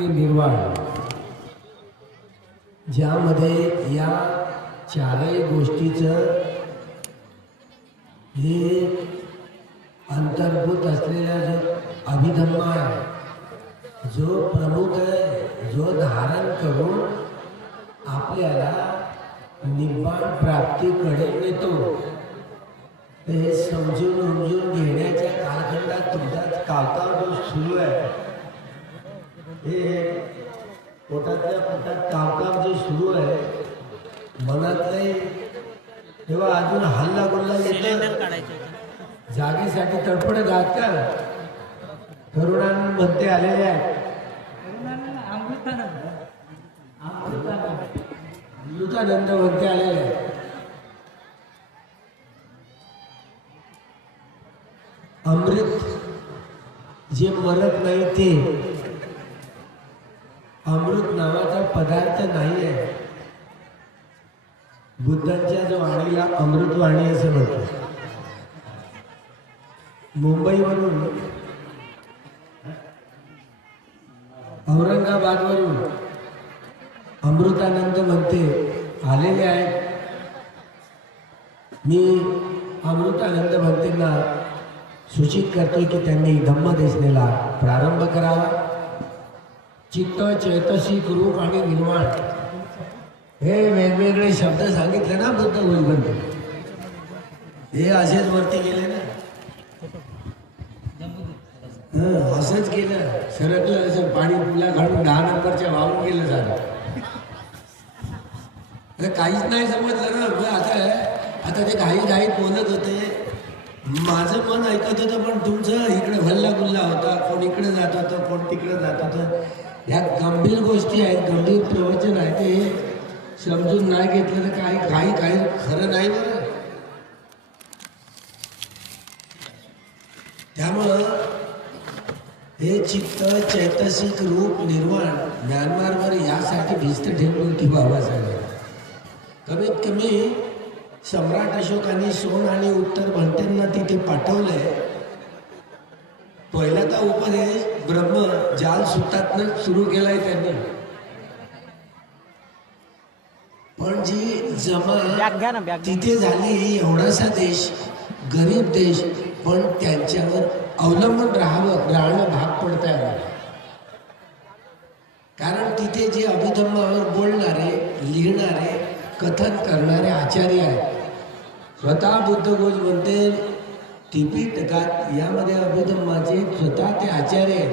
आणि निर्वाण, ज्यामध्ये या चारही गोष्टीचं हे अंतर्भूत असलेला जो अभिधम्म आहे, जो प्रमुख आहे, जो धारण करून आपल्याला निब्बाण प्राप्तीकडे नेतो, ते समजून उमजून घेण्याच्या कालखंडात तुमचा कावताव जो सुरू आहे, हे पोटातल्या पोटात कावताव जे सुरू आहे मनातले, तेव्हा अजून हल्ला गुल्ला येतं, जागेसाठी तडफडत आहात का? तरुणांमध्ये आलेले आहेत, अमृतानंद मध्ये आलेले आहेत. अमृत जे मरत नाही ते अमृत नावाचा पदार्थ नाही आहे. बुद्धांच्या जो वाणीला अमृतवाणी असं म्हणतात. मुंबईवरून औरंगाबादवरून अमृतानंद म्हणते आलेले आहेत. मी अमृतानंद म्हणतेंना सूचित करतोय की त्यांनी धम्मदेशनेला प्रारंभ करावा. चित्त, चैतसिक, रूप आणि निर्वाण हे वेगवेगळे शब्द सांगितले ना बुद्ध भगवंत, हे असेच वरती गेले ना, असंच केलं, सरकलं असं पाणी पुला काढून 10 नंबरच्या वाहून गेलं झालं. काहीच नाही समजलं ना. आता ते घाईत बोलत होते, माझं मन ऐकत होतं, पण तुमचं इकडे हल्ला गुल्ला होता, कोण इकडे जात होतं, कोण तिकडे जात होतं. ह्या गंभीर गोष्टी आहेत, गंभीर प्रवचन आहे, ते समजून नाही घेतलं तर काही खरं नाही बरं. त्यामुळं हे चित्त, चैतसिक, रूप, निर्वाण म्यानमारवर यासाठी भिस्त ठेवली होती बाबासाहेब. कमीत कमी सम्राट अशोकांनी सोन आणि उत्तर भंतेंना तिथे पाठवलंय. पहिला तर उपदेश ब्रह्म जाल सुतातनं सुरू केलाय त्यांनी, पण जी जमा तिथे झाली, एवढासा देश, गरीब देश, पण त्यांच्यावर अवलंबून राहणं भाग पडत आहे. कारण तिथे जे अभिधम्मावर बोलणारे, लिहिणारे, कथन करणारे आचार्य आहेत. स्वतः बुद्ध घोष म्हणते त्रिपिटकात यामध्ये अभिधम्माचे स्वतः ते आचार्य आहेत.